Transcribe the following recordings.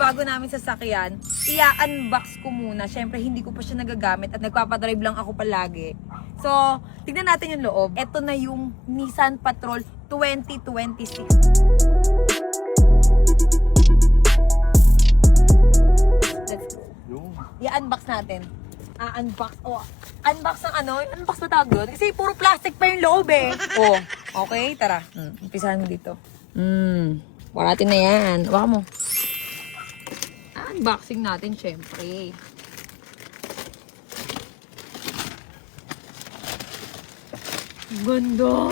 bago namin sasakyan, i-unbox ko muna. Siyempre, hindi ko pa siya nagagamit at nagpapadrive lang ako palagi. So, tignan natin yung loob. Ito na yung Nissan Patrol 2026. Let's go. I-unbox natin. Unbox. Oh, unbox ng ano? Unbox ba tawag doon? Kasi puro plastic pa yung loob eh. Oh, okay, tara. Umpisahan mo dito. Parating na yan. Baka mo. Unboxing natin, syempre. Ganda!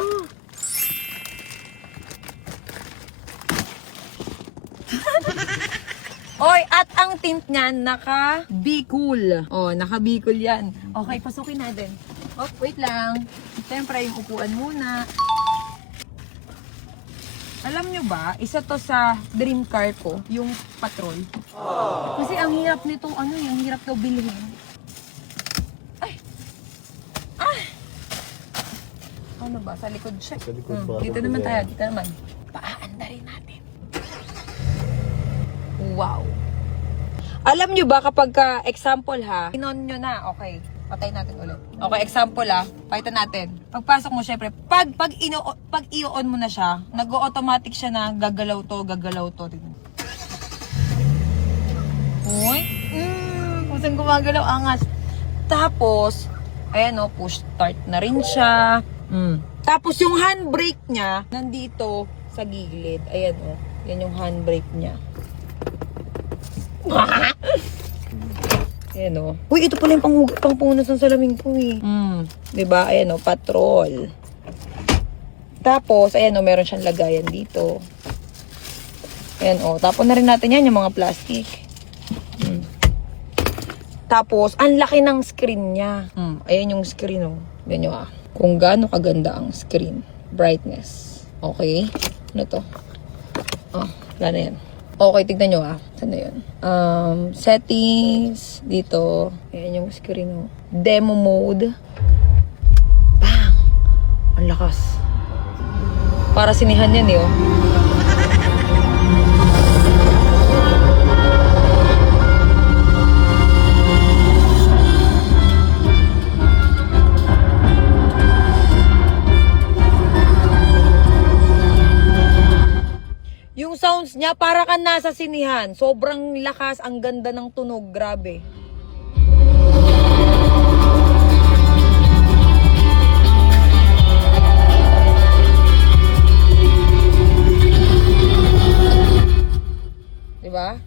Oy, at ang tint niyan, naka-Bicol. Oh, naka-Bicol yan. Okay, pasukin natin. Oh, wait lang. Siyempre, yung upuan muna. Alam nyo ba, isa to sa dream car ko, yung Patrol. Kasi ang hirap nito, ano yung hirap daw bilhin. Ay! Ah! Ano ba? Sa likod siya. Sa likod ba? Dito naman tayo, dito naman. Paanda rin natin. Wow! Alam nyo ba kapag example ha, inon nyo na, okay. Patay natin ulit. Okay, example pakita natin. Pagpasok mo, syempre, pag i-on mo na siya, nag-automatic siya na gagalaw to. Uy, kusang gumagalaw, angas. Tapos, ayan push start na rin siya. Tapos yung handbrake niya, nandito sa gilid. Ayan yan yung handbrake niya. Ayan Uy, ito pala yung pangpunas ng salamin ko eh. Diba? Ayan Patrol. Tapos, ayan meron siyang lagayan dito. Ayan tapon na rin natin yan yung mga plastic. Tapos, ang laki ng screen niya. Ayan yung screen Ayan nyo kung gaano kaganda ang screen. Brightness. Okay? Ano to? Wala na yan. Okay, tignan nyo Saan na yun? Settings. Dito. Ayan yung screen Demo mode. Bang! Ang lakas. Para sinihan yan Yung sounds niya, para ka nasa sinihan. Sobrang lakas, ang ganda ng tunog. Grabe. Diba?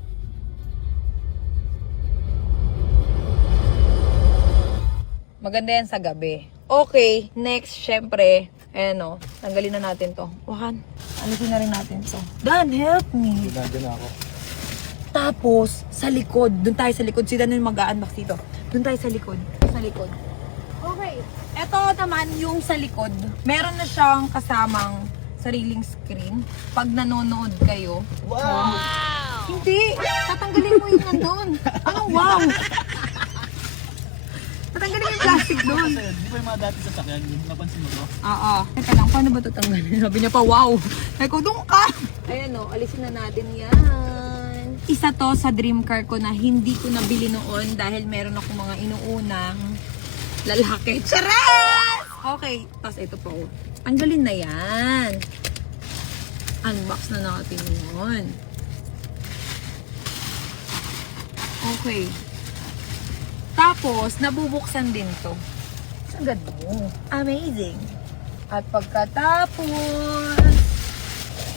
Maganda yan sa gabi. Okay, next, syempre, ayan tanggalin na natin to. Wakan, alisin na rin natin to. Dan, help me. Nandiyan ako. Tapos, sa likod, dun tayo sa likod. Si Dan yung mag-unbox dito. Dun tayo sa likod. Sa likod. Okay, eto naman yung sa likod. Meron na siyang kasamang sariling screen. Pag nanonood kayo. Wow! Hindi! Tatanggalin mo yung nandun. Anong wow? Tatanggalin yung plastic doon. Di ba yung mga dati sa sakyan, yung napansin mo to? Oo. Teka lang, paano ba ito tanggalin? Sabi niya pa, wow! Ay ko, doon ka! Ayan alisin na natin yan. Isa to sa dream car ko na hindi ko nabili noon dahil meron ako mga inuunang lalaki. Charas! Okay, tapos ito pa tanggalin na yan. Unbox na natin yun. Okay. Tapos, nabubuksan din to. Sagad mo. Amazing. At pagkatapos,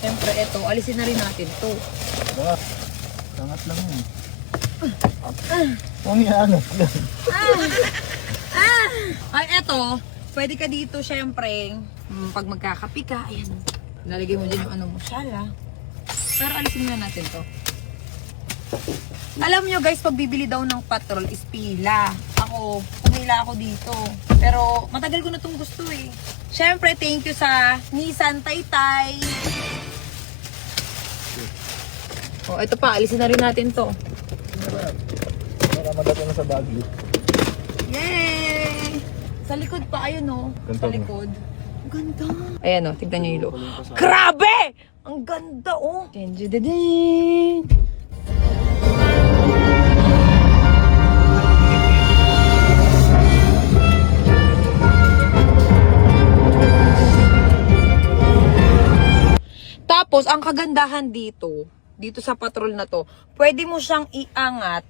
siyempre ito, alisin na rin natin to. Diba? Angat lang yun. Huwag iangat lang. Ay, eto, pwede ka dito siyempre, pag magkakapi ka, ayan, lalagay mo din yung mo, shala. Pero alisin na natin to. Alam nyo guys, pag bibili daw ng Patrol is pila. Pumila ako dito. Pero matagal ko na itong gusto eh. Siyempre, thank you sa Nissan Taytay. Ito pa, alisin na rin natin to. Para magato na sa Baguio. Yay! Sa likod pa, ayun Ganda sa mo. likod. Ganda. Ayan tignan nyo yung look. Grabe! Ang ganda Ding, ding, ding. ang kagandahan dito sa patrol na to, pwede mo siyang iangat,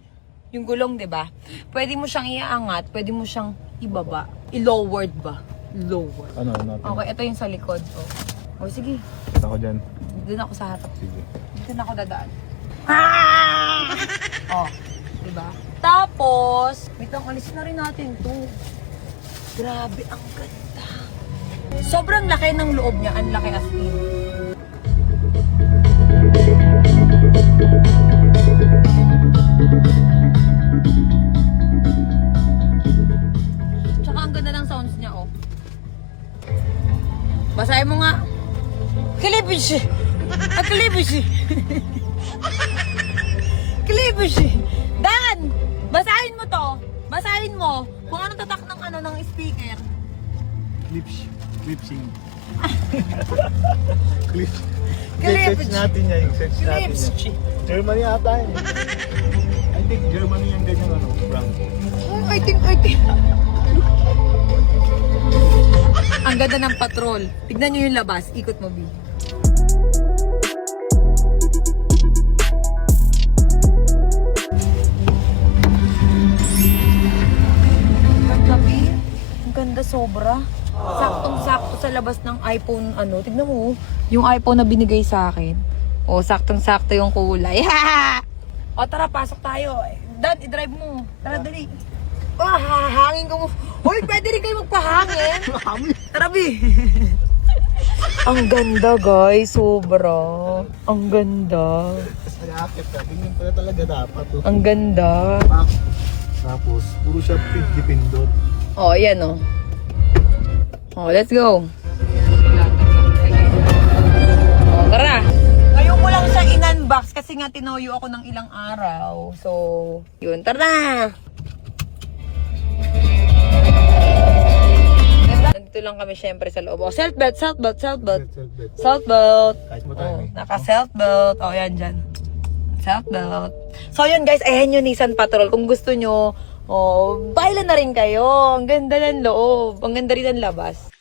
yung gulong, di ba? Pwede mo siyang iangat, pwede mo siyang ibaba, i-lowered ba? Lower. Ano natin? Okay, ito yung sa likod. O, sige. Kita ko dyan. Doon ako sa harap. Sige. Dito na ako dadaan. Ah! Oh, di ba? Tapos, wait lang, alis na rin natin to. Grabe, ang ganda. Sobrang laki ng loob niya, ang laki as in. Tsaka ang ganda ng sounds niya, oh. Basahin mo nga. Kilibish! Kilibish! Kilibish! Dan! Basahin mo to. Basahin mo. Kung anong tatak ng speaker. Clipsing. Clips. Clips. Search natin yan. Search natin Clips. yan. Germany ata yun. I think Germany yung ganyan brand. Oh, I think. Ang ganda ng patrol. Tignan nyo yung labas. Ikot mo, B. Ganda, B. Ang ganda sobra. Saktong-sakto sa labas ng iPhone, tignan mo, yung iPhone na binigay sa akin. O, saktong-sakto yung kulay. O, tara, pasok tayo. Dad, i-drive mo. Tara, dali. Hahangin ko mo. Hoy, pwede rin kayo magpahangin. Tara, B. Ang ganda, guys. Sobra. Ang ganda. Sa akit ka. Ganyan pala talaga dapat. Ang ganda. Tapos, puro siya pindot. O, ayan, o. Oh, let's go. Oh, tara. Ngayon ko lang siya in-unbox kasi nga tinoyo ako ng ilang araw. So, yun. Tara na! Nandito lang kami syempre sa loob. Oh, seatbelt. Seatbelt. Kahit mo Oh, tayo. naka-seatbelt. Oh, yan dyan. Seatbelt. So, yun guys. Ayan yung Nissan Patrol. Kung gusto nyo, oh, baila na rin kayo. Ang ganda ng loob. Ang ganda rin ng labas.